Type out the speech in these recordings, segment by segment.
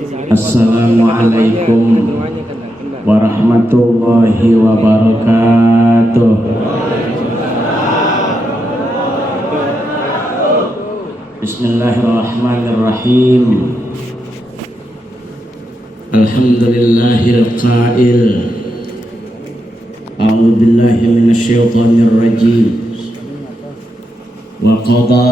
Assalamualaikum warahmatullahi wabarakatuh. Bismillahirrahmanirrahim. Alhamdulillahil qail. A'udzu billahi minasyaitonir rajim. Wa qada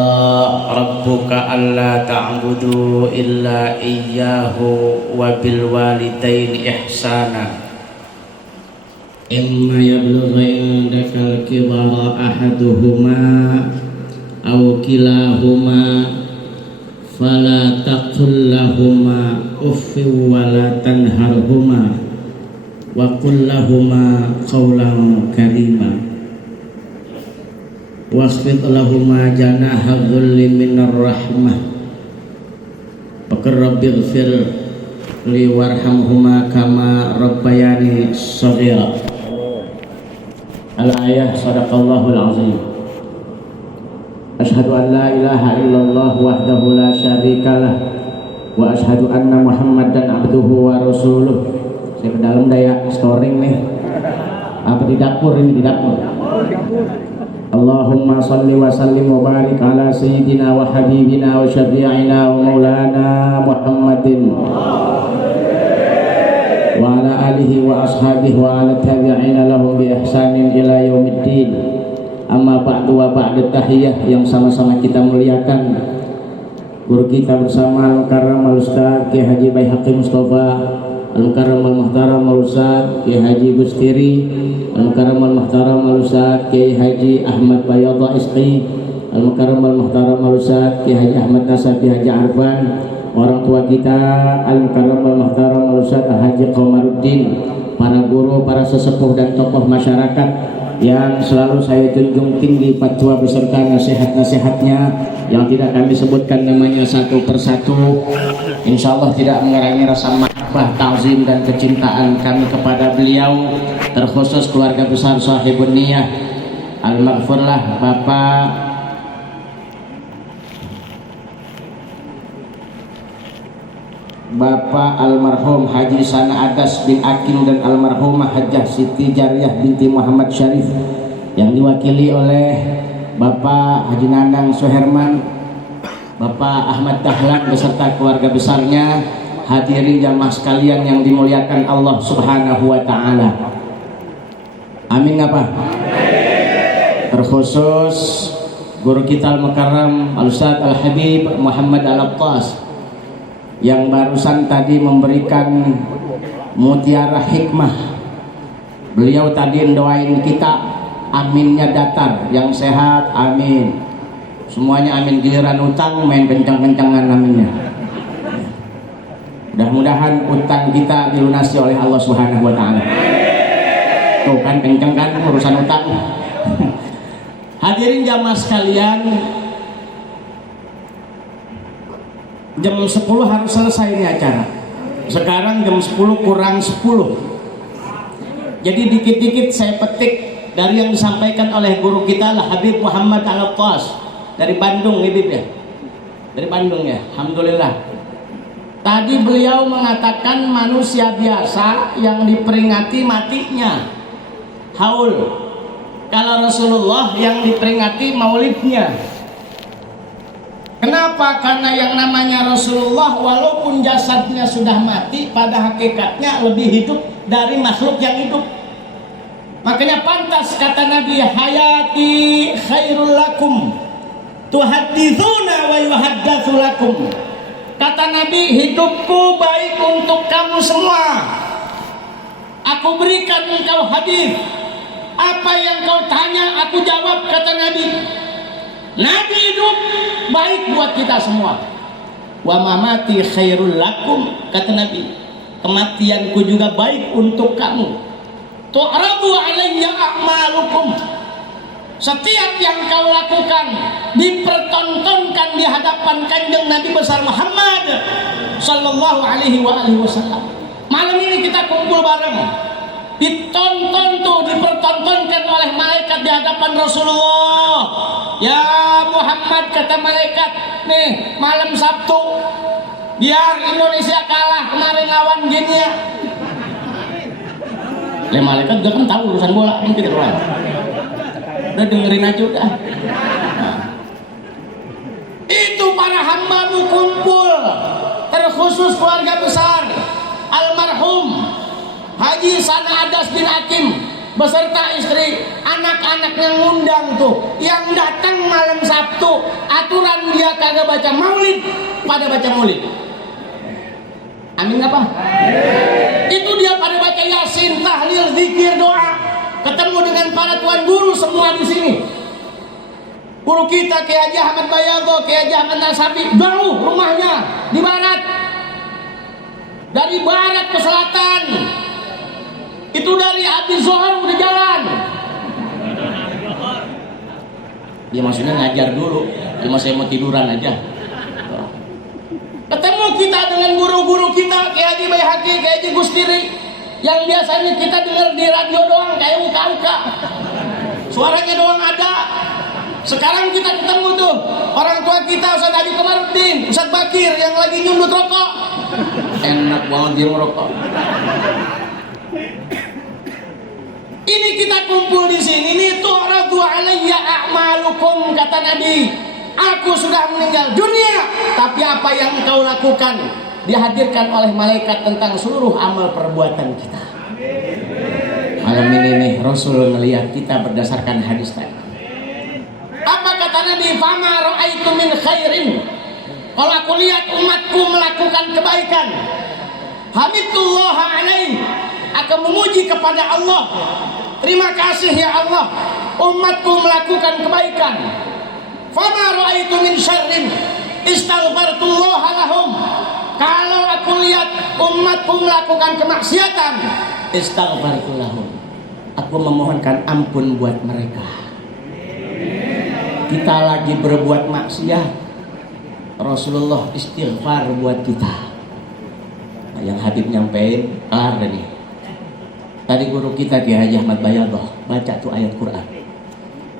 rabbuka alla ta'budu illa iyyahu wa bil walidaini ihsana. Imma yablugha indaka al-kibara ahaduhuma aw kilahuma fala taqul lahumā uffin wa la tanharhumā wa qul lahumā qawlan karīmā wasfid lahumā janaha dhulli minar rahmah wa qur rabbighfir li warhamhumā kamā rabbayani shaghīra. Al-ayah. Shadaqallahul azim. Asyhadu an la ilaha illallah wahdahu la syarikalah wa asyhadu anna Muhammadan abduhu wa rasuluh. Saya ke dalam daya storing nih. Apa di dapur ini, di dapur. Allahumma salli wa sallim wa barik ala sayyidina wa habibina wa syafi'ina wa maulana Muhammadin wa ala alihi wa ashabihi wa ala tabi'ina lahum bi ihsanin ila yaumiddin. Amma ba'du wa ba'da tahiyah yang sama-sama kita muliakan guru kita bersama Al-Mukarram Al-Ustaz Kiai Haji Baihaqi Mustafa, Al-Mukarram Al-Muhtaram Al-Ustaz Kiai Haji Bustiri, Al-Mukarram Al-Muhtaram Al-Ustaz Kiai Haji Ahmad Bayadha Isqi, Al-Mukarram Al-Muhtaram Al-Ustaz Kiai Haji Ahmad Nasar Kiai Haji Arfan, orang tua kita Al-Mukarram Al-Muhtaram Al-Ustaz Haji Qamaruddin, para guru, para sesepuh dan tokoh masyarakat yang selalu saya junjung tinggi fatwa beserta nasihat-nasihatnya yang tidak kami sebutkan namanya satu persatu. Insya Allah tidak mengurangi rasa mahabbah, ta'zim dan kecintaan kami kepada beliau, terkhusus keluarga besar sahibun niyah al-maghfurlah Bapak almarhum Haji Sana Adas bin Akin dan almarhumah Hajjah Siti Jariyah binti Muhammad Syarif, yang diwakili oleh Bapak Haji Nandang Suherman, Bapak Ahmad Dahlan beserta keluarga besarnya, hadirin jamaah sekalian yang dimuliakan Allah Subhanahu wa taala. Amin apa? Terkhusus guru kita Al-Mukarram Al-Ustaz Al-Habib Muhammad Al-Abtas yang barusan tadi memberikan mutiara hikmah. Beliau tadi doain kita, aminnya datar, yang sehat amin, semuanya amin, giliran utang main kencang-kencangan aminnya. Mudah-mudahan utang kita dilunasi oleh Allah Subhanahu wa taala. Tuh kan kencang kan urusan utang. Hadirin jamaah sekalian, jam 10 harus selesai ini acara. Sekarang jam 10 kurang 10. Jadi dikit-dikit saya petik dari yang disampaikan oleh guru kita lah Habib Muhammad Al-Abtas dari Bandung, Habib ya. Dari Bandung ya. Alhamdulillah. Tadi beliau mengatakan manusia biasa yang diperingati matinya haul. Kalau Rasulullah yang diperingati maulidnya. Kenapa? Karena yang namanya Rasulullah walaupun jasadnya sudah mati, pada hakikatnya lebih hidup dari makhluk yang hidup. Makanya pantas kata Nabi, hayati khairul lakum tuhadditsuna wa yuhaddatsu lakum. Kata Nabi, hidupku baik untuk kamu semua. Aku berikan engkau hadis. Apa yang kau tanya aku jawab, kata Nabi. Nabi hidup baik buat kita semua. Wa mamati khairul lakum, kata Nabi. Kematianku juga baik untuk kamu. Tu'radu alayya a'malukum. Setiap yang kau lakukan dipertontonkan di hadapan kanjeng Nabi besar Muhammad sallallahu alaihi wasallam. Malam ini kita kumpul bareng. Ditonton tuh, dipertontonkan oleh malaikat di hadapan Rasulullah. Ya Muhammad, kata malaikat, nih malam Sabtu biar Indonesia kalah, Le malaikat juga kan tahu urusan bola kan kita doang. Udah dengerin aja udah. Nah. Itu para hambamu kumpul, terkhusus keluarga besar almarhum Haji Sanadas bin Hakim beserta istri, anak-anak yang ngundang tuh, yang datang malam Sabtu, aturan dia kagak baca maulid, pada baca maulid. Amin apa? Itu dia pada baca Yasin, tahlil, zikir, doa. Ketemu dengan para tuan guru semua di sini. Guru kita Kiai Haji Ahmad Bayado, Kiai Haji Ahmad Nasabi, jauh rumahnya di barat. Dari barat ke selatan. Itu dari Habis Zohar udah jalan. Ya maksudnya ngajar dulu. Cuma saya mau tiduran aja. Ketemu kita dengan guru-guru kita, Kiai Haji Baihaqi, Kiai Haji Gustiri, yang biasanya kita dengar di radio doang, kayak uka-uka. Suaranya doang ada. Sekarang kita ketemu tuh orang tua kita, Ustaz Adi Komarudin, Ustaz Bakir yang lagi nyundut rokok. Enak banget dia ngerokok. Ini kita kumpul di sini. Ini tu'radu alayya a'malukum, kata Nabi. Aku sudah meninggal dunia, tapi apa yang engkau lakukan dihadirkan oleh malaikat tentang seluruh amal perbuatan kita. Malam ini nih Rasul melihat kita berdasarkan hadis tadi. Apa kata Nabi? Fama ra'aitu min khairin. Kalau aku lihat umatku melakukan kebaikan, hamidullah alaih, akan memuji kepada Allah. Terima kasih ya Allah, umatku melakukan kebaikan. Fama ra'aitu min syarrin istaghfartullah lahum. Kalau aku lihat umatku melakukan kemaksiatan, istaghfartu lahum, aku memohonkan ampun buat mereka. Kita lagi berbuat maksiat, Rasulullah istighfar buat kita. Nah, yang Habib nyampein kelar nih. Tadi guru kita Kiai Haji Ahmad Bayadoh baca tuh ayat Quran.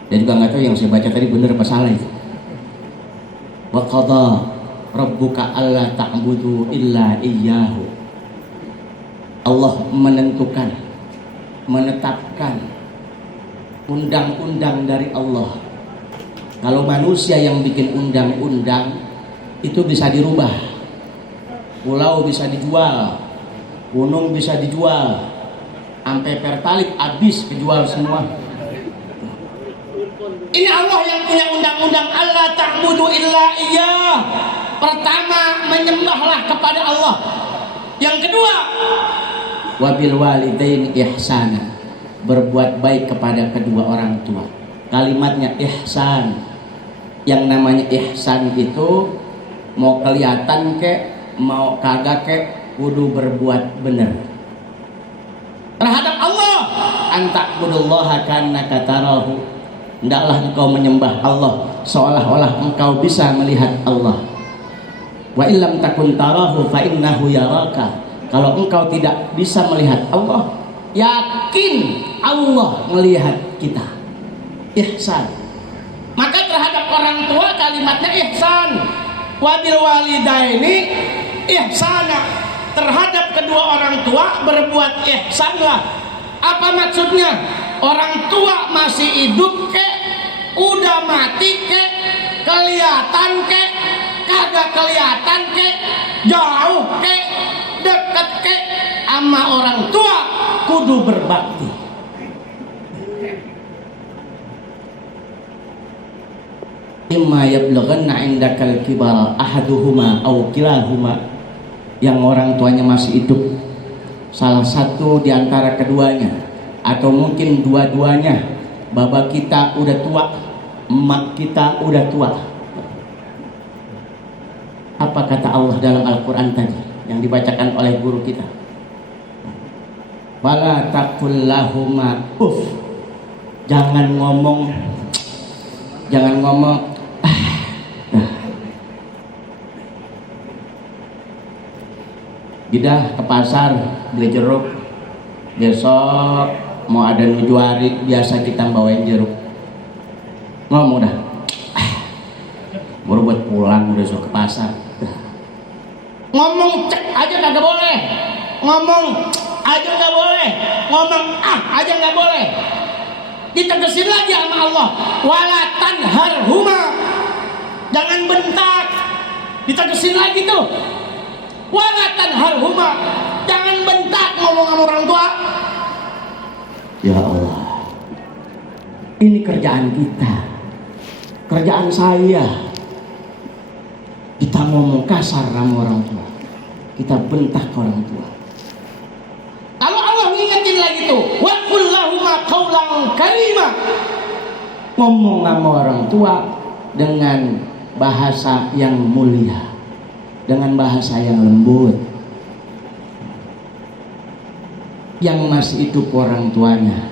Dan juga nggak tahu yang saya baca tadi benar apa salah itu. Wa qadha rabbuka alla ta'budu illa iyyahu. Allah menentukan, menetapkan undang-undang dari Allah. Kalau manusia yang bikin undang-undang itu bisa dirubah. Pulau bisa dijual, gunung bisa dijual, sampai pertalite habis kejual semua. Ini Allah yang punya undang-undang, Allah ta'budu illa iyyah. Pertama, menyembahlah kepada Allah. Yang kedua, wabil walidain ihsana, berbuat baik kepada kedua orang tua. Kalimatnya ihsan. Yang namanya ihsan itu mau kelihatan kek, mau kagak kek, kudu berbuat benar terhadap Allah. Anta'budullaha kannaka tarahu, hendaklah engkau menyembah Allah seolah-olah engkau bisa melihat Allah. Wa illam takun tarahu fa innahu yaraka, kalau engkau tidak bisa melihat Allah, yakin Allah melihat kita. Ihsan. Maka terhadap orang tua kalimatnya ihsan. Wabil walidaini ihsana, terhadap kedua orang tua berbuat ihsanlah. Apa maksudnya? Orang tua masih hidup kek, udah mati kek, kelihatan kek, kagak kelihatan kek, jauh kek, deket kek, sama orang tua kudu berbakti. Imma yablughanna indakal kibar ahaduhuma aw kilahuma, yang orang tuanya masih hidup, salah satu di antara keduanya atau mungkin dua-duanya. Baba kita udah tua, emak kita udah tua. Apa kata Allah dalam Al-Quran tadi yang dibacakan oleh guru kita? Wala taqul lahuma uff, jangan ngomong Gidah ke pasar beli jeruk, besok mau ada nujuari, biasa kita bawain jeruk, ngomong dah baru buat pulang besok ke pasar. Ngomong cek aja kagak boleh, ngomong aja nggak boleh, ngomong aja nggak boleh. Ditegesin lagi sama Allah, wala tanharhuma, jangan bentak. Ditegesin lagi tuh, wala tanharhuma, jangan bentak ngomong sama orang tua. Ya Allah, ini kerjaan kita, kerjaan saya. Kita ngomong kasar sama orang tua, kita bentak orang tua. Kalau Allah ngingetin lagi tuh, wa qul lahuma qawlan karima, ngomong sama orang tua dengan bahasa yang mulia, dengan bahasa yang lembut. Yang masih hidup orang tuanya,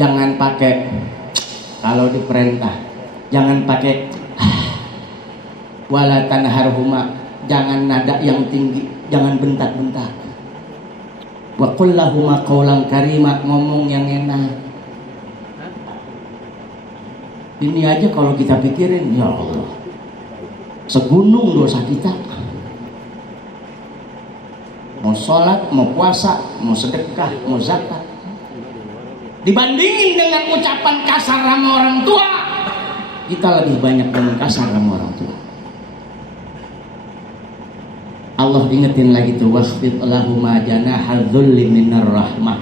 jangan pakai, kalau diperintah jangan pakai wala tanharhuma, jangan nada yang tinggi, jangan bentak-bentak. Wa qul lahuma qawlan karima, ngomong yang enak. Ini aja kalau kita pikirin, ya Allah, segunung dosa kita. Mau sholat, mau puasa, mau sedekah, mau zakat, dibandingin dengan ucapan kasar sama orang tua, kita lebih banyak dengan kasar sama orang tua. Allah ingetin lagi tuh, wasfid lahuma janahal dzulli minar rahmah,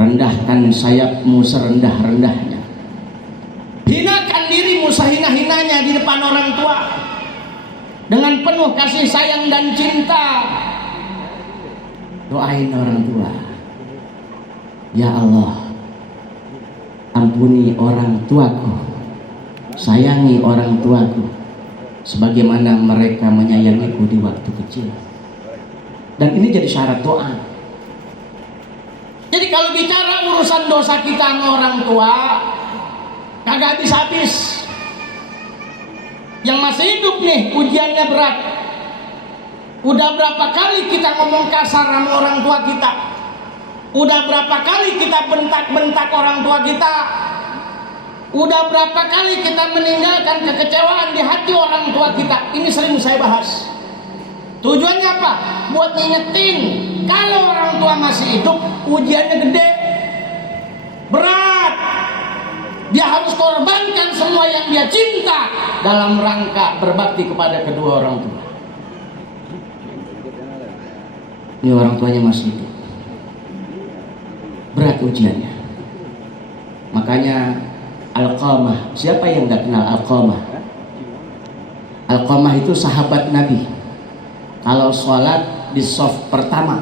rendahkan sayapmu serendah-rendahnya, hinakan dirimu sehina-hinanya di depan orang tua dengan penuh kasih sayang dan cinta. Doain orang tua, ya Allah, ampuni orang tuaku, sayangi orang tuaku sebagaimana mereka menyayangiku di waktu kecil. Dan ini jadi syarat doa. Jadi kalau bicara urusan dosa kita sama orang tua, kagak habis-habis. Yang masih hidup nih, ujiannya berat. Udah berapa kali kita ngomong kasar sama orang tua kita? Udah berapa kali kita bentak-bentak orang tua kita? Udah berapa kali kita meninggalkan kekecewaan di hati orang tua kita? Ini sering saya bahas. Tujuannya apa? Buat ngingetin, kalau orang tua masih hidup, ujiannya gede, berat. Dia harus korbankan semua yang dia cinta dalam rangka berbakti kepada kedua orang tua. Ini orang tuanya masih hidup, berat ujiannya. Makanya Alqamah, siapa yang nggak kenal Alqamah? Alqamah itu sahabat Nabi. Kalau sholat di shaf pertama,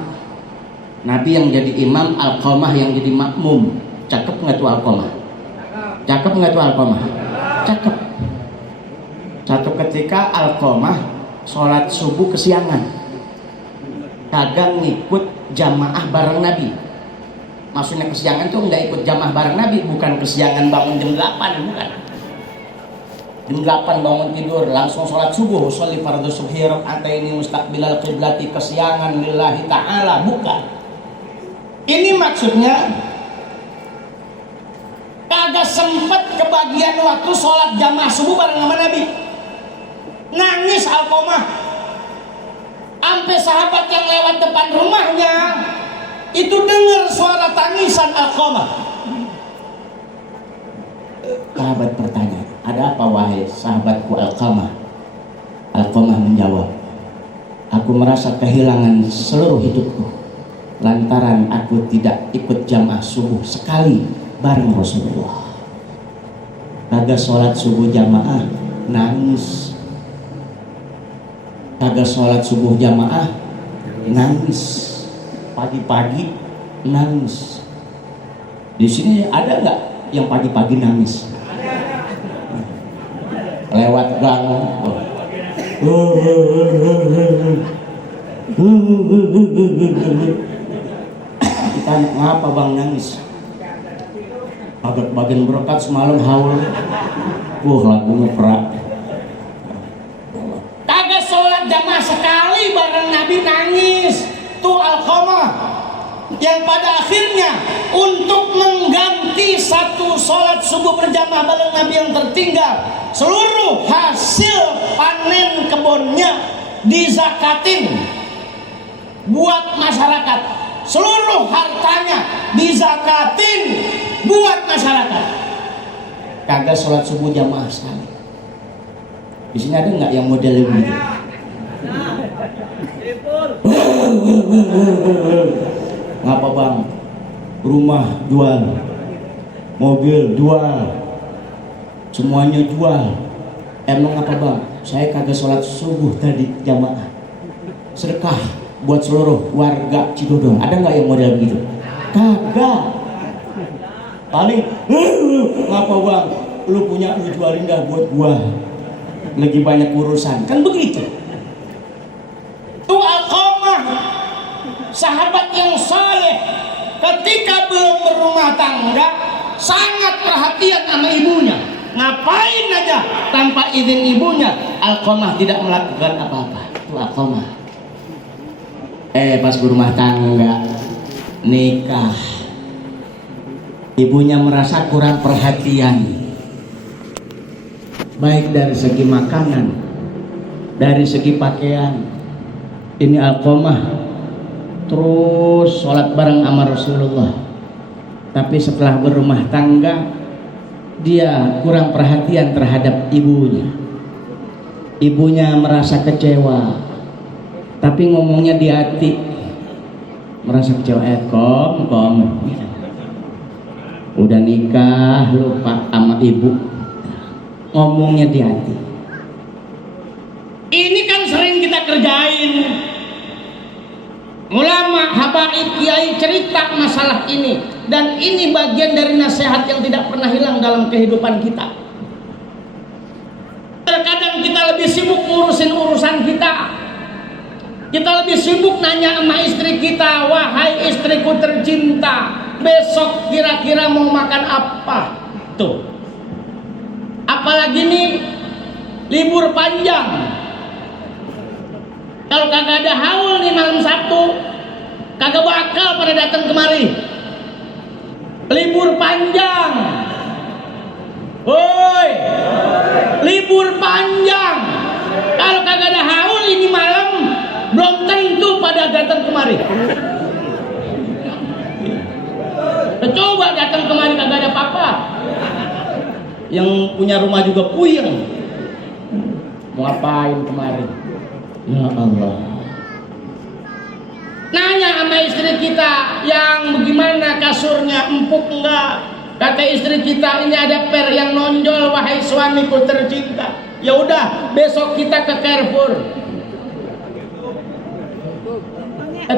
Nabi yang jadi imam, Alqamah yang jadi makmum. Cakep nggak tuh Alqamah? Cakep nggak tuh Alqamah? Cakep. Satu ketika Alqamah sholat subuh kesiangan, kagak ngikut jamaah bareng Nabi. Maksudnya kesiangan tuh nggak ikut jamaah bareng Nabi, bukan kesiangan bangun jam 8, bukan. Jam 8 bangun tidur langsung sholat subuh, sholli fardhu subhi raka'ataini mustaqbilal qiblati, kesiangan lillahi ta'ala, bukan. Ini maksudnya kagak sempet kebagian waktu sholat jamaah subuh bareng sama Nabi. Nangis Alqamah. Sampai sahabat yang lewat depan rumahnya itu dengar suara tangisan Alqamah. Sahabat bertanya, ada apa wahai sahabatku Alqamah? Alqamah menjawab, aku merasa kehilangan seluruh hidupku lantaran aku tidak ikut jamaah subuh sekali bareng Rasulullah. Kagak sholat subuh jamaah, nangis. Kagak sholat subuh jamaah, nangis. Pagi-pagi nangis. Di sini ada nggak yang pagi-pagi nangis? Lewat gang. Kita ngapa bang nangis? Agak bagian berkat semalam haul. Lagunya perak. Jamaah sekali bareng Nabi, nangis. Tuh Alqamah yang pada akhirnya untuk mengganti satu sholat subuh berjamaah bareng Nabi yang tertinggal, seluruh hasil panen kebunnya dizakatin buat masyarakat. seluruh hartanya dizakatin buat masyarakat. Kagak sholat subuh jamaah sekali. Di sini ada nggak yang model begitu? Ngapa bang? Rumah jual, mobil jual, semuanya jual. Emang apa bang? Saya kagak sholat subuh tadi jamaah. Sedekah buat seluruh warga Cidodong. Ada nggak yang model begitu? Kagak. Paling ngapa bang? Lu punya, lu jualin dah buat gua. Lagi banyak urusan. Kan begitu. Itu Alqamah, sahabat yang saleh, ketika belum berumah tangga sangat perhatian sama ibunya. Ngapain aja tanpa izin ibunya, Alqamah tidak melakukan apa-apa. Itu Alqamah. Pas berumah tangga, nikah, ibunya merasa kurang perhatian, baik dari segi makanan, dari segi pakaian. Ini Alqamah terus sholat bareng sama Rasulullah, tapi setelah berumah tangga dia kurang perhatian terhadap ibunya. Ibunya merasa kecewa, tapi ngomongnya di hati, merasa kecewa. Kom udah nikah lupa sama ibu, ngomongnya di hati. Ini kan sering kita kerjain. Ulama, habaib, kiai cerita masalah ini, dan ini bagian dari nasihat yang tidak pernah hilang dalam kehidupan kita. Terkadang kita lebih sibuk ngurusin urusan kita. Kita lebih sibuk nanya sama istri kita, wahai istriku tercinta, besok kira-kira mau makan apa? Tuh. Apalagi nih libur panjang. Kalau kagak ada haul nih malam Sabtu, kagak bakal pada datang kemari. Libur panjang. Woi, libur panjang. Kalau kagak ada haul ini malam, belum tentu pada datang kemari. Coba datang kemari kagak ada apa-apa. Yang punya rumah juga puyeng. Mau ngapain kemari? Ya Allah. Nanya sama istri kita yang bagaimana kasurnya, empuk enggak? Kata istri kita, ini ada per yang nonjol, wahai suamiku tercinta. Ya udah, besok kita ke Carrefour.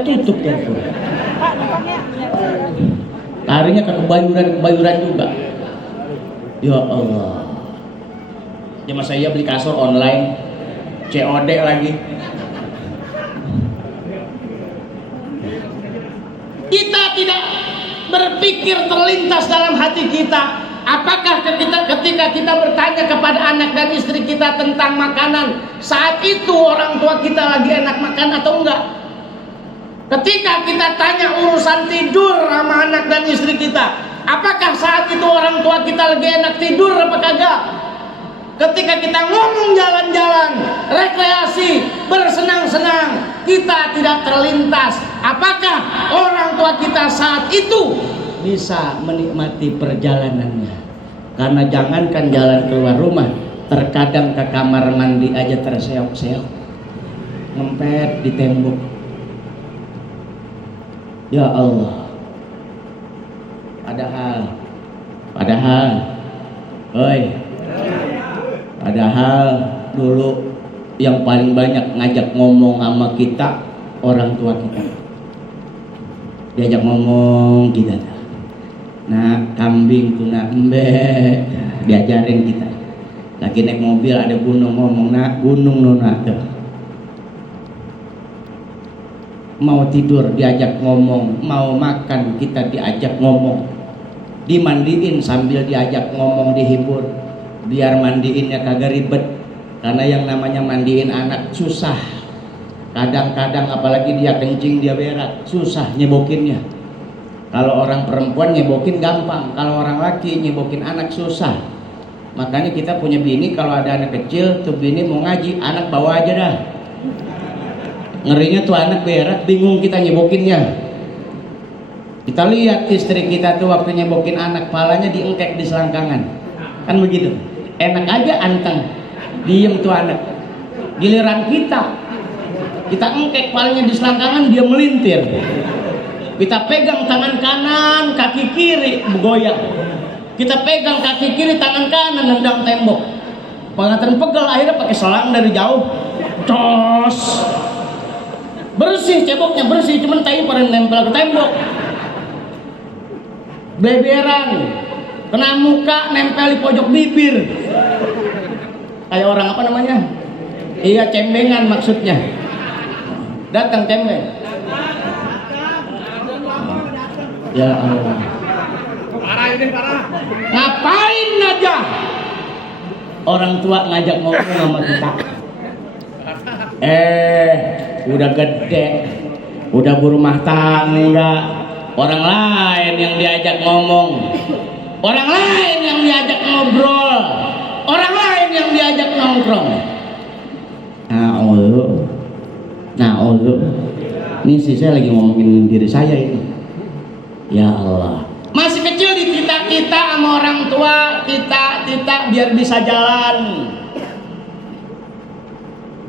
Tutup Carrefour. Larinya ke kebayuran juga. Ya Allah. Ya masa iya beli kasur online, COD lagi. Kita tidak berpikir terlintas dalam hati kita, apakah ketika kita bertanya kepada anak dan istri kita tentang makanan, saat itu orang tua kita lagi enak makan atau enggak? Ketika kita tanya urusan tidur sama anak dan istri kita, apakah saat itu orang tua kita lagi enak tidur apa kagak? Ketika kita ngomong jalan-jalan, rekreasi, bersenang-senang, kita tidak terlintas, apakah orang tua kita saat itu bisa menikmati perjalanannya? Karena jangankan jalan keluar rumah, terkadang ke kamar mandi aja terseok-seok, ngempet di tembok. Ya Allah. Padahal dulu yang paling banyak ngajak ngomong sama kita orang tua kita. Diajak ngomong kita. Nah, kambing tuna embe, diajarin kita. Lagi naik mobil ada gunung, ngomong nak gunung nona tuh. Mau tidur diajak ngomong, mau makan kita diajak ngomong. Dimandiin sambil diajak ngomong, dihibur. Biar mandiinnya kagak ribet, karena yang namanya mandiin anak susah. Kadang-kadang apalagi dia kencing, dia berak, susah nyebokinnya. Kalau orang perempuan nyebokin gampang, kalau orang laki nyebokin anak susah. Makanya kita punya bini, kalau ada anak kecil tuh bini mau ngaji, anak bawa aja dah. Ngerinya tuh anak berak, bingung kita nyebokinnya. Kita lihat istri kita tuh waktu nyebokin anak, palanya diengkek di selangkangan. Kan begitu. Enak aja anteng. Diem tuh anak. Giliran kita engkek palanya di selangkangan, dia melintir. Kita pegang tangan kanan, kaki kiri bergoyang. Kita pegang kaki kiri, tangan kanan nendang tembok. Pengantin pegel, akhirnya pakai selang dari jauh. Cos. Bersih ceboknya, bersih, cuman tai pada nempel ke tembok. Beberan, kena muka, nempel di pojok bibir. Kayak orang apa namanya? Iya, cembengan maksudnya. Datang cembeng. Ya Allah. Parah ini, parah. Ngapain aja? Orang tua ngajak ngomong sama kita. Udah gede, udah berumah tangga. Orang lain yang diajak ngomong, orang lain yang diajak ngobrol, orang lain yang diajak nongkrong. Nah, Allah. Ini sih saya lagi ngomongin diri saya ini. Ya Allah. Masih kecil kita sama orang tua kita biar bisa jalan.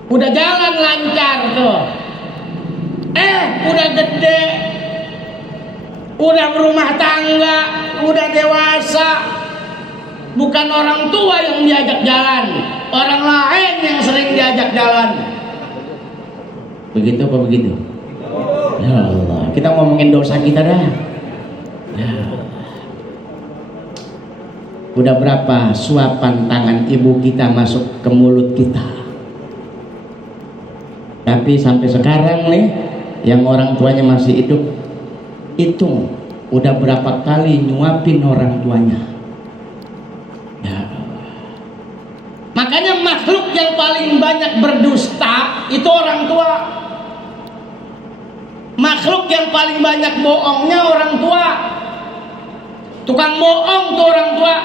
Udah jalan lancar tuh. Udah gede. Udah berumah tangga, udah dewasa. Bukan orang tua yang diajak jalan, orang lain yang sering diajak jalan. Begitu apa begitu? Ya Allah, kita ngomongin dosa kita dah. Ya. Udah berapa suapan tangan ibu kita masuk ke mulut kita. Tapi sampai sekarang nih, yang orang tuanya masih hidup, hitung udah berapa kali nyuapin orang tuanya. Ya. Makanya makhluk yang paling banyak berdusta itu orang tua. Makhluk yang paling banyak bohongnya orang tua. Tukang bohong tuh orang tua.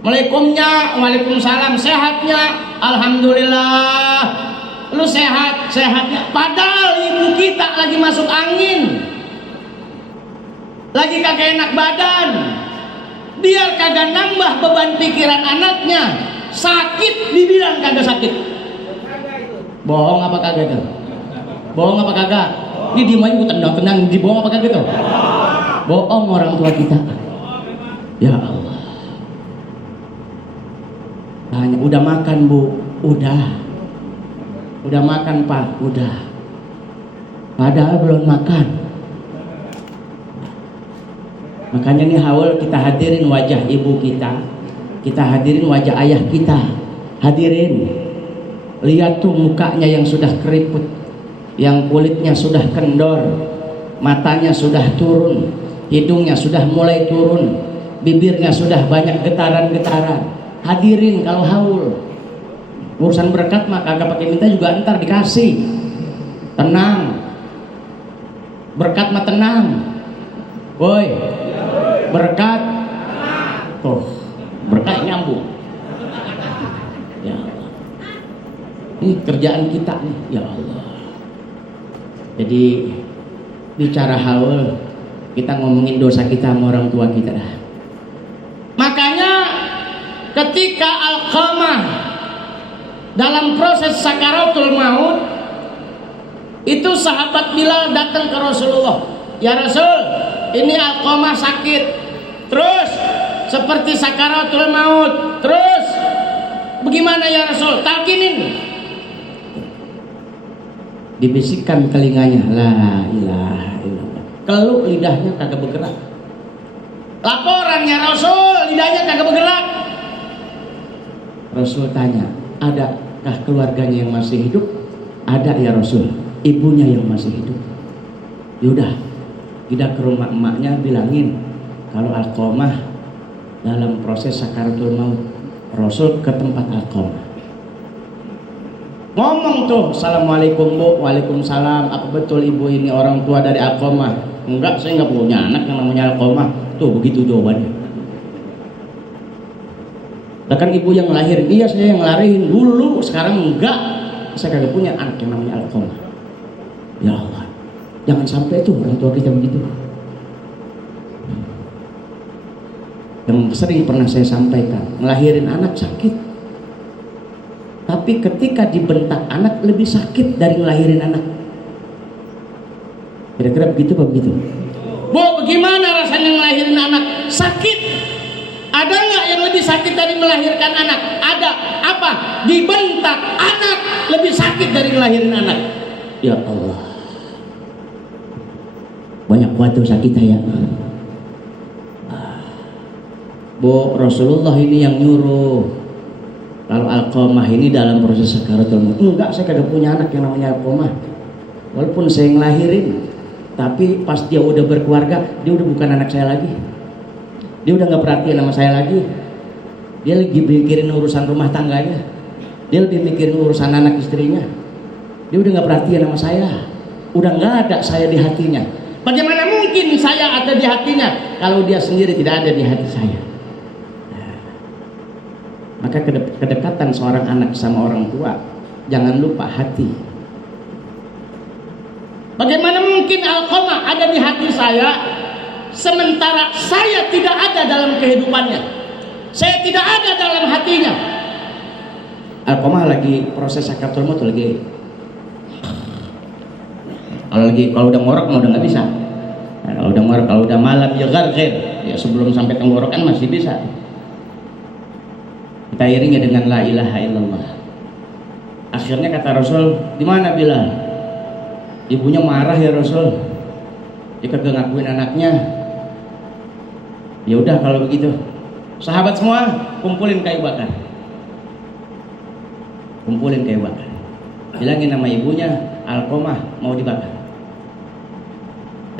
Waalaikumsalam, sehatnya, alhamdulillah. Lu sehatnya, padahal ibu kita lagi masuk angin, lagi kagak enak badan, biar kagak nambah beban pikiran anaknya. Sakit dibilang kagak sakit. Bohong apa kagak tuh? Bohong apa kagak? Ini dimana gue tendang-tendang, dibohong apa kagak tuh? Bohong orang tua kita. Ya Allah. Tanya, udah makan bu? Udah makan pak? Udah. Padahal belum makan. Makanya nih haul kita hadirin wajah ibu kita hadirin wajah ayah kita, hadirin. Lihat tuh mukanya yang sudah keriput, yang kulitnya sudah kendor, matanya sudah turun, hidungnya sudah mulai turun, bibirnya sudah banyak getaran-getaran. Hadirin kalau haul. Urusan berkat mah kagak pakai minta juga ntar dikasih. Tenang. Berkat mah tenang. Woi. Berkat. Tuh, berkat nyambung. Ya Allah. Ini kerjaan kita nih, ya Allah. Jadi bicara haul, kita ngomongin dosa kita sama orang tua kita dah. Makanya ketika Alqamah dalam proses sakaratul maut itu sahabat Bilal datang ke Rasulullah. Ya Rasul, ini Alqamah sakit, terus seperti sakaratul maut, terus bagaimana ya Rasul? Talkinin. Dibisikkan telinganya, la ilaha illallah. Keluk lidahnya kagak bergerak. Laporan ya Rasul, lidahnya kagak bergerak. Rasul tanya, adakah keluarganya yang masih hidup? Ada ya Rasul, ibunya yang masih hidup. Yaudah, kita ke rumah emaknya bilangin kalau Alqamah dalam proses sakaratul maut. Rasul ke tempat Alqamah, ngomong tuh, assalamualaikum bu, waalaikumsalam. Apa betul ibu ini orang tua dari Alqamah? Enggak, saya nggak punya anak yang namanya Alqamah. Tuh begitu jawabannya. Bahkan ibu yang ngelahirin, iya saya yang ngelahirin dulu, sekarang enggak, saya kagak punya anak yang namanya Alqamah. Ya Allah. Jangan sampai tuh orang tua kita begitu. Yang sering pernah saya sampaikan, ngelahirin anak sakit, tapi ketika dibentak anak lebih sakit dari ngelahirin anak. Kira-kira begitu apa begitu? Bu, bagaimana rasanya ngelahirin anak? Sakit. Ada nggak yang lebih sakit dari melahirkan anak? Ada. Apa? Dibentak anak lebih sakit dari ngelahirin anak. Ya Allah, banyak buat dosa kita ya. Bu, Rasulullah ini yang nyuruh kalau Alqamah ini dalam proses sakaratul maut. Enggak, saya kagak punya anak yang namanya Alqamah. Walaupun saya ngelahirin, tapi pas dia udah berkeluarga, dia udah bukan anak saya lagi. Dia udah nggak perhatian sama saya lagi. Dia lagi mikirin urusan rumah tangganya. Dia lebih mikirin urusan anak istrinya. Dia udah nggak perhatian sama saya. Udah nggak ada saya di hatinya. Bagaimana mungkin saya ada di hatinya kalau dia sendiri tidak ada di hati saya? Maka kedekatan seorang anak sama orang tua, jangan lupa hati. Bagaimana mungkin Alqamah ada di hati saya sementara saya tidak ada dalam kehidupannya, saya tidak ada dalam hatinya. Alqamah lagi proses sakaratul maut, kalau udah ngorok udah nggak bisa. Nah, kalau udah ngorok, kalau udah malam ya gargir, ya sebelum sampai tenggorokan masih bisa. Kita iringi dengan la ilaha illallah. Akhirnya kata Rasul, di mana Bilal? Ibunya marah ya Rasul, dia kagak ngakuin anaknya. Ya udah kalau begitu, sahabat semua kumpulin kayu bakar, kumpulin kayu bakar. Bilangin nama ibunya, Alqamah mau dibakar.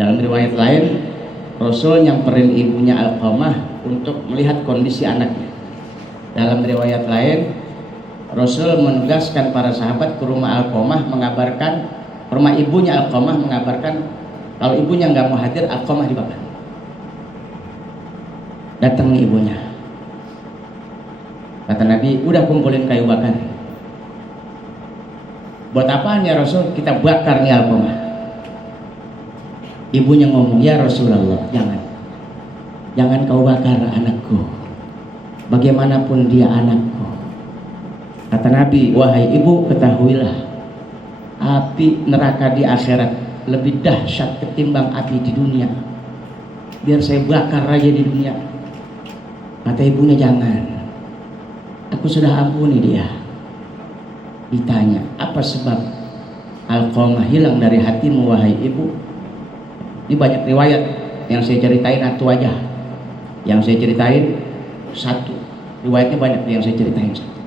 Dalam riwayat lain, Rasul nyamperin ibunya Alqamah untuk melihat kondisi anaknya. Dalam riwayat lain, Rasul menugaskan para sahabat ke rumah Alqamah mengabarkan, rumah ibunya Alqamah mengabarkan kalau ibunya nggak mau hadir, Alqamah dibakar. Datang nih ibunya, kata Nabi, udah kumpulin kayu bakar. Buat apaan ya Rasul? Kita bakar nih Alqamah. Ibunya ngomong, ya Rasulullah, jangan kau bakar anakku. Bagaimanapun dia anakku. Kata Nabi, wahai ibu, ketahuilah, api neraka di akhirat lebih dahsyat ketimbang api di dunia. Biar saya bakar aja di dunia. Kata ibunya, jangan, aku sudah ampuni dia. Ditanya, apa sebab Alqamah hilang dari hatimu wahai ibu? Ini banyak riwayat, yang saya ceritain satu aja. Yang saya ceritain satu, riwayatnya banyak, yang saya ceritain satu.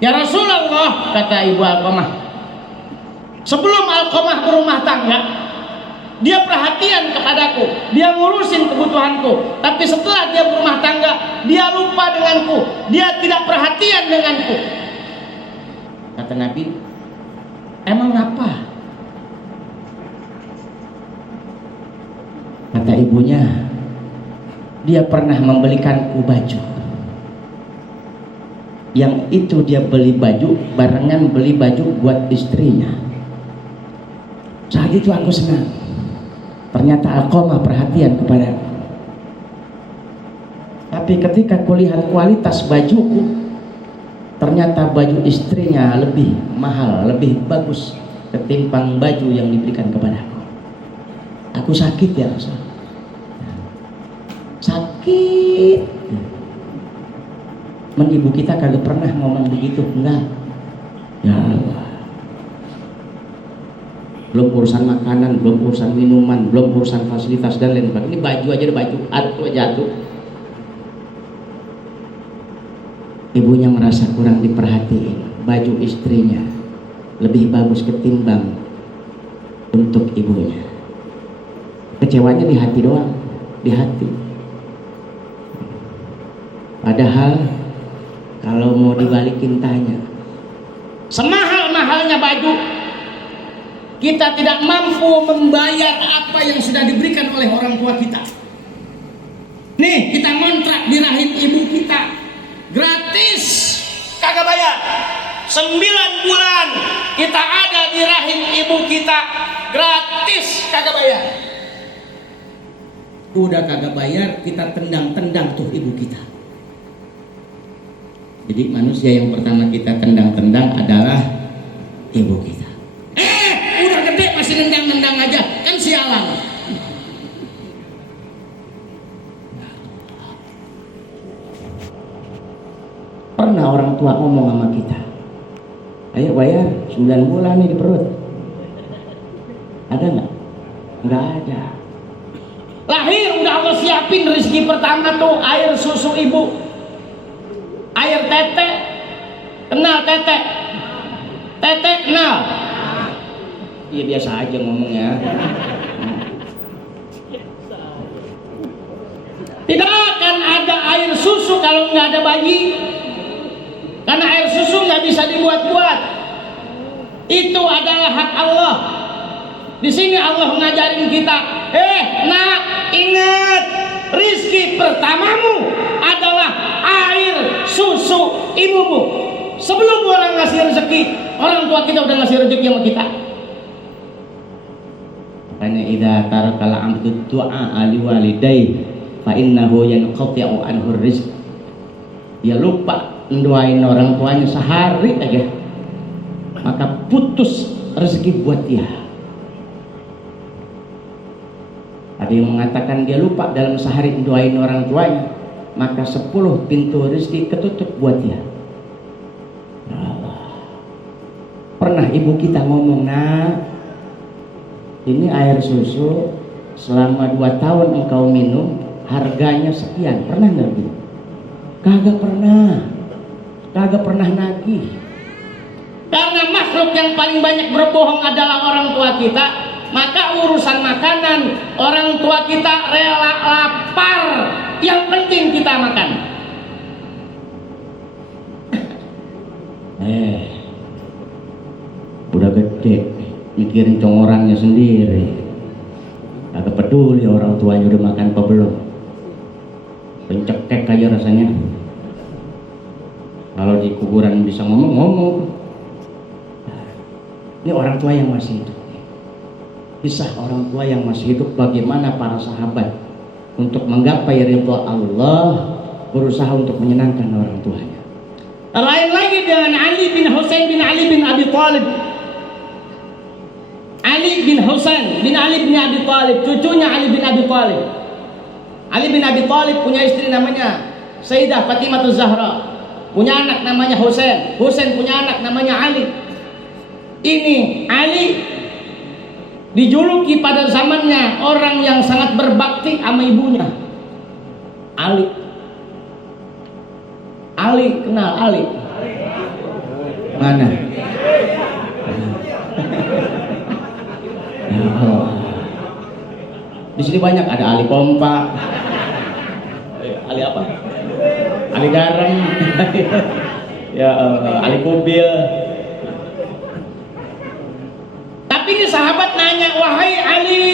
Ya Rasulullah, kata ibu Alqamah, sebelum Alqamah berumah tangga, dia perhatian kepadaku, dia ngurusin kebutuhanku. Tapi setelah dia berumah tangga, dia lupa denganku, dia tidak perhatian denganku. Kata Nabi, emang apa? Kata ibunya, dia pernah membelikanku baju. Yang itu dia beli baju barengan beli baju buat istrinya. Saat itu aku senang. Ternyata Alqamah perhatian kepadaku. Tapi ketika kulihat kualitas bajuku, ternyata baju istrinya lebih mahal, lebih bagus ketimbang baju yang diberikan kepadaku. Aku sakit ya Rasul. Sakit. Ibu kita kagak pernah ngomong begitu, enggak. Ya Allah. Belum urusan makanan, belum urusan minuman, belum urusan fasilitas dan lain sebagainya. Ini baju aja, ada baju jatuh. Ibunya merasa kurang diperhatiin. Baju istrinya lebih bagus ketimbang untuk ibunya. Kecewanya di hati doang, di hati. Padahal kalau mau dibalikin tanya, semahal-mahalnya baju, kita tidak mampu membayar apa yang sudah diberikan oleh orang tua kita. Nih, kita kontrak di rahim ibu kita, gratis, kagak bayar. 9 bulan kita ada di rahim ibu ibu kita gratis, kagak bayar. Udah kagak bayar, kita tendang-tendang tuh ibu kita. Jadi manusia yang pertama kita tendang-tendang adalah ibu kita. Udah gede masih nendang-nendang aja, kan sialan. Pernah orang tua ngomong sama kita, ayo bayar 9 bulan nih di perut. Ada nggak? Nggak ada. Lahir udah Allah siapin rezeki pertama tuh air susu ibu, air tete. Kenal tete? Tete kenal? Iya biasa aja ngomongnya. Tidak akan ada air susu kalau nggak ada bayi, karena air susu nggak bisa dibuat-buat. Itu adalah hak Allah. Di sini Allah ngajarin kita, nak, ingat, rizki pertamamu adalah air susu ibumu. Sebelum orang ngasih rezeki, orang tua kita udah ngasih rezeki sama kita. Makanya idza tarakal abdu du'a li walidayhi fa innahu yanqati'u anhu rizq. Dia lupa mendoain orang tuanya sehari aja, maka putus rezeki buat dia. Ada yang mengatakan dia lupa dalam sehari mendoain orang tuanya, maka 10 pintu rezeki ketutup buat dia. Pernah ibu kita ngomong, nak, ini air susu selama 2 tahun engkau minum harganya sekian. Pernah nggak gitu? Kagak pernah nagih. Karena makhluk yang paling banyak berbohong adalah orang tua kita, maka urusan makanan orang tua kita rela lapar, yang penting kita makan. Udah gede mikirin congorangnya sendiri, kagak peduli orang tuanya udah makan apa belum. Pencekek aja rasanya. Kalau di kuburan bisa ngomong. Ini orang tua yang masih hidup. Kisah orang tua yang masih hidup, bagaimana para sahabat untuk menggapai ridha Allah berusaha untuk menyenangkan orang tuanya. Lain lagi dengan Ali bin Husain bin Ali bin Abi Thalib. Ali bin Husain bin Ali bin Abi Thalib, cucunya Ali bin Abi Thalib. Ali bin Abi Thalib punya istri namanya Sayyidah Fatimah Zahra, punya anak namanya Husain. Husain punya anak namanya Ali. Ini Ali dijuluki pada zamannya orang yang sangat berbakti sama ibunya. Ali kenal Ali? Mana? Di sini banyak, ada Ali pompa, Ali apa? Ali garam, ya Ali kubil. Tapi ini sahabat nanya, wahai Ali,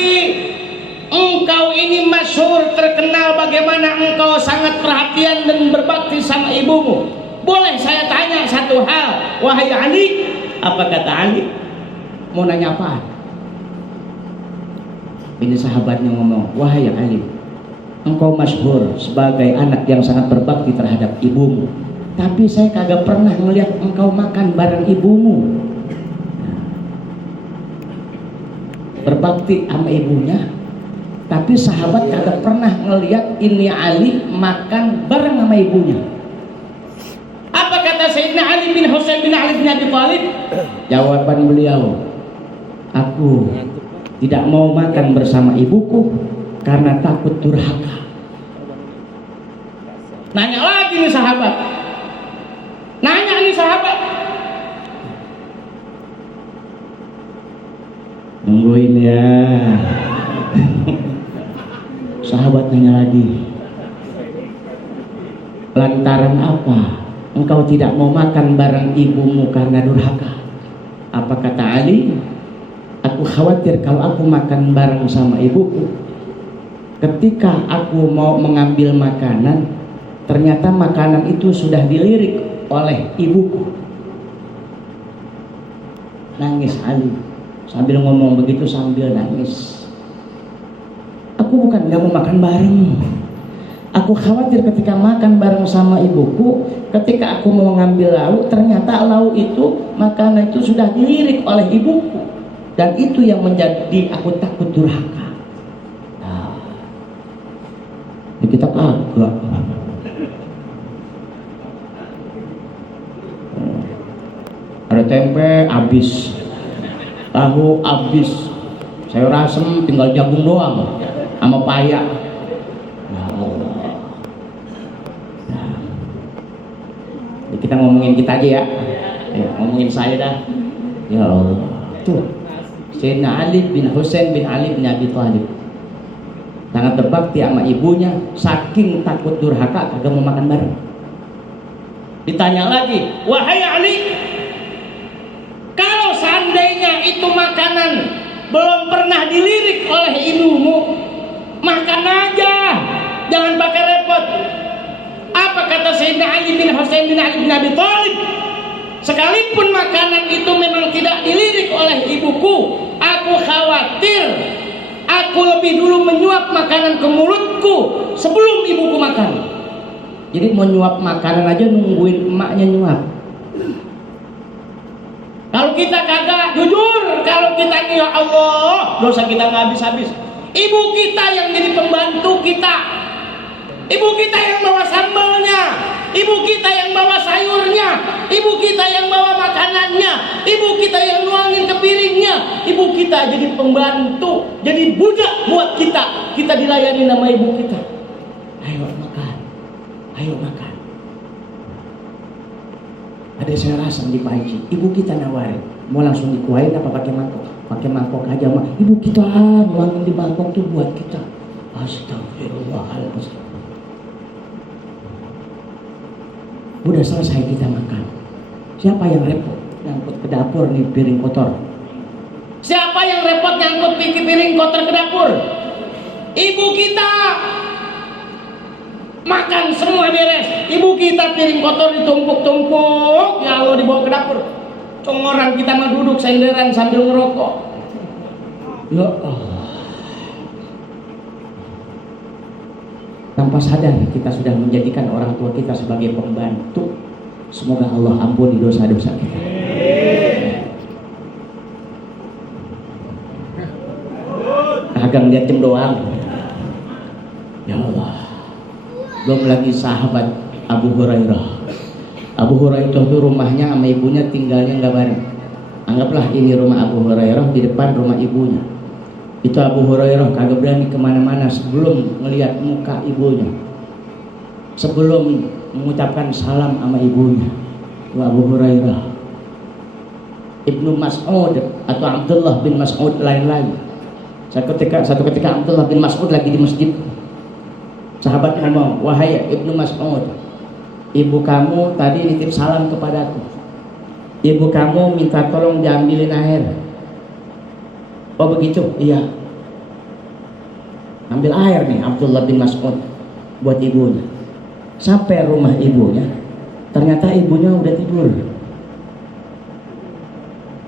engkau ini masyhur terkenal bagaimana engkau sangat perhatian dan berbakti sama ibumu. Boleh saya tanya satu hal, wahai Ali? Apa kata Ali? Mau nanya apa? Ini sahabatnya ngomong, wahai Ali, engkau masyhur sebagai anak yang sangat berbakti terhadap ibumu, tapi saya kagak pernah melihat engkau makan bareng ibumu. Berbakti sama ibunya, tapi sahabat kagak pernah ngelihat ini Ali makan bareng sama ibunya. Apa kata Sayyidina Ali bin Husain bin Ali bin Abi Thalib? Jawaban beliau, aku tidak mau makan bersama ibuku karena takut durhaka. Nanya lagi nih sahabat, nungguin ya. Sahabat nanya lagi, lantaran apa engkau tidak mau makan bareng ibumu karena durhaka? Apa kata Ali? Aku khawatir kalau aku makan bareng sama ibuku, ketika aku mau mengambil makanan, ternyata makanan itu sudah dilirik oleh ibuku. Nangis Ali. Sambil ngomong begitu sambil nangis. Aku bukan gak mau makan bareng. Aku khawatir ketika makan bareng sama ibuku, ketika aku mau ngambil lauk, ternyata lauk itu, makanan itu sudah dilirik oleh ibuku. Dan itu yang menjadi aku takut durhaka. Nah, kita kagak. Ada tempe habis, tahu habis, sayur asem tinggal jagung doang sama paya. Ya Allah. Nah, kita ngomongin kita aja ya. Ngomongin saya dah. Ya Allah. Tuh, Sayyidina Ali bin Husain bin Ali bin Abi Thalib sangat berbakti sama ibunya, saking takut durhaka kagak mau makan bareng. Ditanya lagi, wahai Ali, kalau seandainya itu makanan belum pernah dilirik oleh ibumu, makan aja, jangan pakai repot. Apa kata Sayyidina Ali bin Husain bin Ali bin Abi Thalib? Sekalipun makanan itu memang tidak dilirik oleh ibuku, aku khawatir aku lebih dulu menyuap makanan ke mulutku sebelum ibuku makan. Jadi mau nyuap makanan aja nungguin emaknya nyuap. Kalau kita kagak jujur, kalau kita ya Allah, dosa kita nggak habis-habis. Ibu kita yang jadi pembantu kita, ibu kita yang bawa sambalnya, ibu kita yang bawa sayurnya, ibu kita yang bawa makanannya, ibu kita yang nuangin ke piringnya, ibu kita jadi pembantu, jadi budak buat kita. Kita dilayani nama ibu kita. Ayo makan, ayo makan. Ada saya rasa di Pak Haji, ibu kita nawarin, mau langsung dikuain apa pakai mangkok? Pakai mangkok aja mah. Ibu kita nuangin di mangkok tuh buat kita. Astagfirullahaladzim. Udah selesai kita makan. Siapa yang repot nyangkut ke dapur nih piring kotor? Siapa yang repot nyangkut piring kotor ke dapur? Ibu kita. Makan semua beres. Ibu kita piring kotor ditumpuk-tumpuk, ya Allah dibawa ke dapur. Orang kita mah duduk senderan sambil ngerokok. Ya Allah. Tanpa sadar kita sudah menjadikan orang tua kita sebagai pembantu. Semoga Allah ampuni dosa-dosa kita. Kagak ngeliat jam doang. Ya Allah. Belum lagi sahabat Abu Hurairah. Abu Hurairah itu rumahnya sama ibunya tinggalnya nggak bareng. Anggaplah ini rumah Abu Hurairah, di depan rumah ibunya. Itu Abu Hurairah kagak berani kemana-mana sebelum melihat muka ibunya, sebelum mengucapkan salam sama ibunya. Itu Abu Hurairah. Ibnu Mas'ud atau Abdullah bin Mas'ud lain-lain. Satu ketika Abdullah bin Mas'ud lagi di masjid. Sahabat ngomong, wahai Ibnu Mas'ud, ibu kamu tadi nitip salam kepadaku. Ibu kamu minta tolong diambilin air. Oh begitu? Iya. Ambil air nih Abdullah bin Mas'ud buat ibunya. Sampai rumah ibunya, ternyata ibunya udah tidur.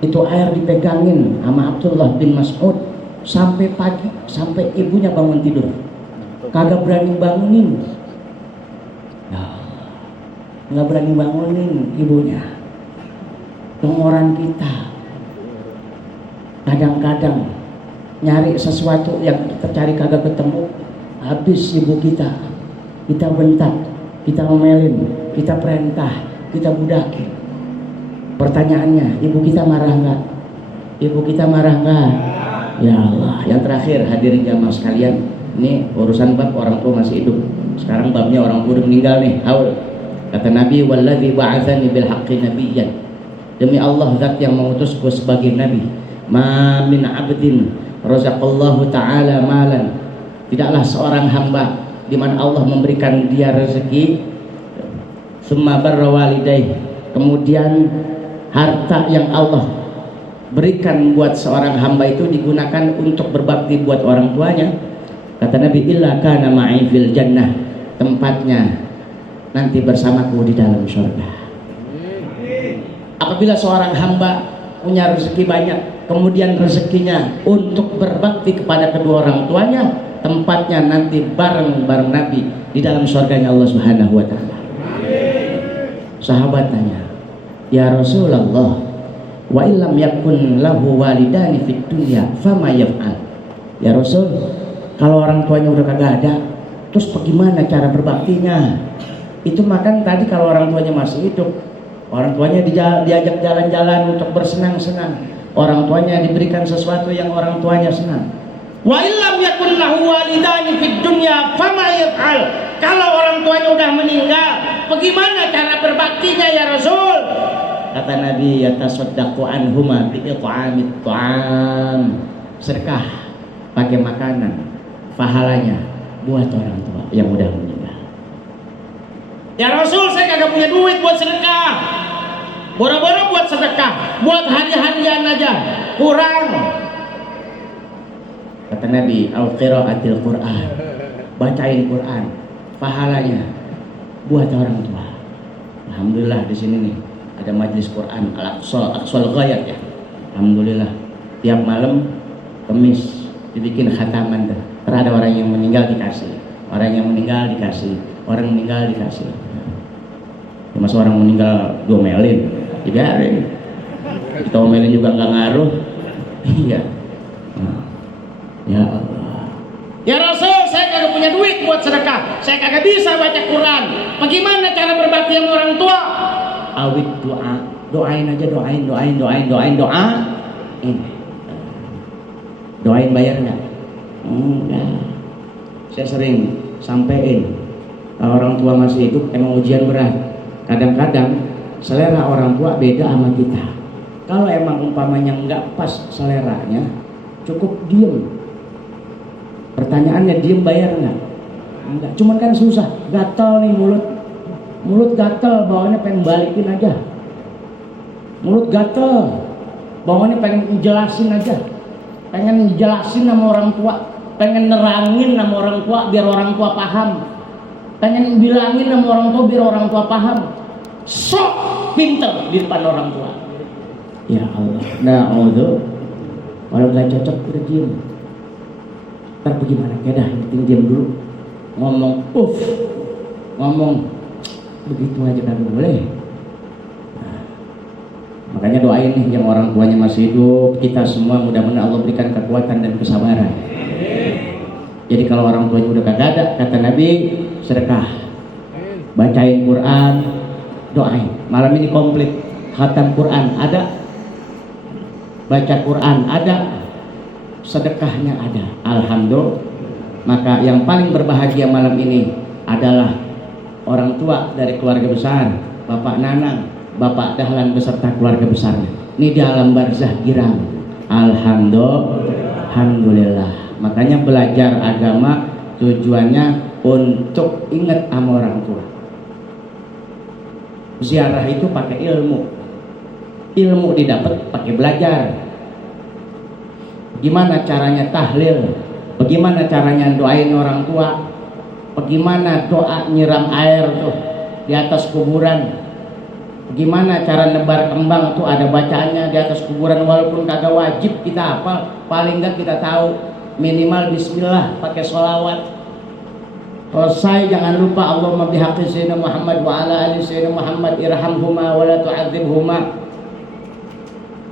Itu air dipegangin sama Abdullah bin Mas'ud sampai pagi, sampai ibunya bangun tidur. Kagak berani bangunin. Nggak berani bangunin ibunya. Orang kita kadang-kadang nyari sesuatu yang kita cari kagak ketemu, habis ibu kita bentak, kita ngomelin, kita perintah, kita budakin. Pertanyaannya, ibu kita marah nggak? Ibu kita marah nggak? Ya Allah. Yang terakhir, hadirin jamaah sekalian, ini urusan bab orang tua masih hidup. Sekarang babnya orang tua udah meninggal nih. Haul. Kata Nabi, walladzi ba'atsani bil haqqi nabiyyan. Demi Allah zat yang mengutusku sebagai nabi. Ma min 'abdin razaqallahu ta'ala malan. Tidaklah seorang hamba di mana Allah memberikan dia rezeki, summa barra walidayhi, kemudian harta yang Allah berikan buat seorang hamba itu digunakan untuk berbakti buat orang tuanya. Kata Nabi, illa kana ma'i fil jannah, tempatnya nanti bersamaku di dalam surga. Apabila seorang hamba punya rezeki banyak, kemudian rezekinya untuk berbakti kepada kedua orang tuanya, tempatnya nanti bareng-bareng Nabi di dalam surganya Allah Subhanahu wa taala. Sahabat tanya, "Ya Rasulullah, wa illam yakun lahu walidani fid dunya fama yaf'al?" Ya Rasul, kalau orang tuanya udah kagak ada, terus bagaimana cara berbaktinya? Itu makan tadi kalau orang tuanya masih hidup, orang tuanya diajak jalan-jalan untuk bersenang-senang, orang tuanya diberikan sesuatu yang orang tuanya senang. Wa illam yakun lahu walidani fid dunya fama yaf'al? Kalau orang tuanya udah meninggal, bagaimana cara berbaktinya ya Rasul? Kata Nabi, yatasaddaqu anhuma bi it'amit ta'am. Sedekah pakai makanan, pahalanya buat orang tua yang udah meninggal. Ya Rasul, saya kagak punya duit buat sedekah. Boro-boro buat sedekah, buat hari-harian aja, kurang. Kata Nabi, au qiraatil Qur'an, bacain Quran, pahalanya buat orang tua. Alhamdulillah di sini nih ada majelis Quran Al-Aqsal Ghayat ya. Alhamdulillah tiap malam Kamis dibikin khataman dah. Ada orang yang meninggal dikasih, orang yang meninggal dikasih, orang meninggal dikasih. Masa orang meninggal diomelin, dibiarin. Kita omelin juga nggak ngaruh. Iya. Ya Allah. Ya Rasul, saya kagak punya duit buat sedekah, saya kagak bisa baca Quran. Bagaimana cara berbakti sama orang tua? Awit doa, doain aja, doain. Doain bayar nggak? Enggak. Saya sering sampein, kalau orang tua masih hidup emang ujian berat. Kadang-kadang selera orang tua beda sama kita. Kalau emang umpamanya nggak pas seleranya, cukup diem. Pertanyaannya, diem bayar nggak? Enggak. Cuman kan susah, gatel nih mulut gatel, bawaannya pengen balikin aja. Mulut gatel, bawaannya pengen jelasin aja, pengen jelasin sama orang tua, pengen nerangin sama orang tua biar orang tua paham, pengen bilangin sama orang tua biar orang tua paham. Sok pinter di depan orang tua. Ya Allah, na'udzu. Kalau nggak cocok udah diem. Ntar bagaimana? Dah, yang penting diam dulu. Ngomong begitu aja kan boleh. Nah, makanya doain nih yang orang tuanya masih hidup, kita semua mudah-mudahan Allah berikan kekuatan dan kesabaran. Jadi kalau orang tuanya udah kagak ada, kata Nabi, sedekah, bacain Quran, doain. Malam ini komplit, khatam Quran ada, baca Quran ada, sedekahnya ada. Alhamdulillah. Maka yang paling berbahagia malam ini adalah orang tua dari keluarga besar, Bapak Nanang, Bapak Dahlan beserta keluarga besarnya. Ini di alam barzah girang. Alhamdulillah. Makanya belajar agama tujuannya untuk ingat sama orang tua. Ziarah itu pakai ilmu. Ilmu didapat pakai belajar. Bagaimana caranya tahlil? Bagaimana caranya doain orang tua? Bagaimana doa nyiram air tuh di atas kuburan? Bagaimana cara nebar kembang tuh ada bacaannya di atas kuburan, walaupun kagak wajib kita hafal, paling enggak kita tahu minimal bismillah, pakai sholawat. Selesai jangan lupa Allahumma bihaqqi sayyidina Muhammad wa ala ali sayyidina Muhammad irhamhuma wa la tu'adzibhuma.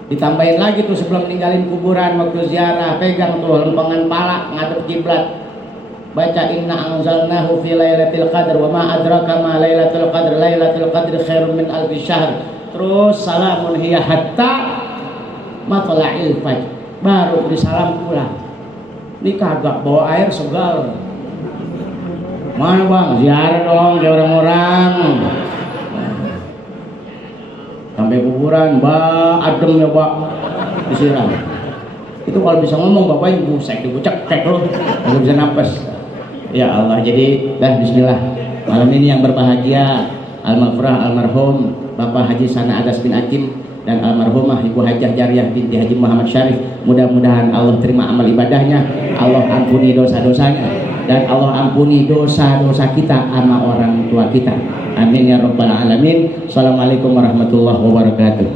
Ditambahin lagi tuh sebelum ninggalin kuburan waktu ziarah, pegang tuh lempengan pala ngadep kiblat, baca inna anzalnahu fi lailatul qadar wa ma adraka ma lailatul qadar, lailatul qadri khairum min alfi syahr. Terus salamun hiya hatta matla'il fajr, baru disalam pulang. Ini kagak bawa air segal. Mana bang, ziarah dong kayak orang-orang. Sampai kuburan, adem ya pak, disiram. Itu kalau bisa ngomong bapak ibu, saya dikucek lo, nggak bisa napas. Ya Allah, jadi dah bismillah. Malam ini yang berbahagia almarhumah almarhum Bapak Haji Sana Adas bin Akim dan almarhumah Ibu Hajah Jariyah binti Haji Muhammad Syarif. Mudah-mudahan Allah terima amal ibadahnya, Allah ampuni dosa-dosanya, dan Allah ampuni dosa-dosa kita sama orang tua kita. Amin ya rabbal alamin. Assalamualaikum warahmatullahi wabarakatuh.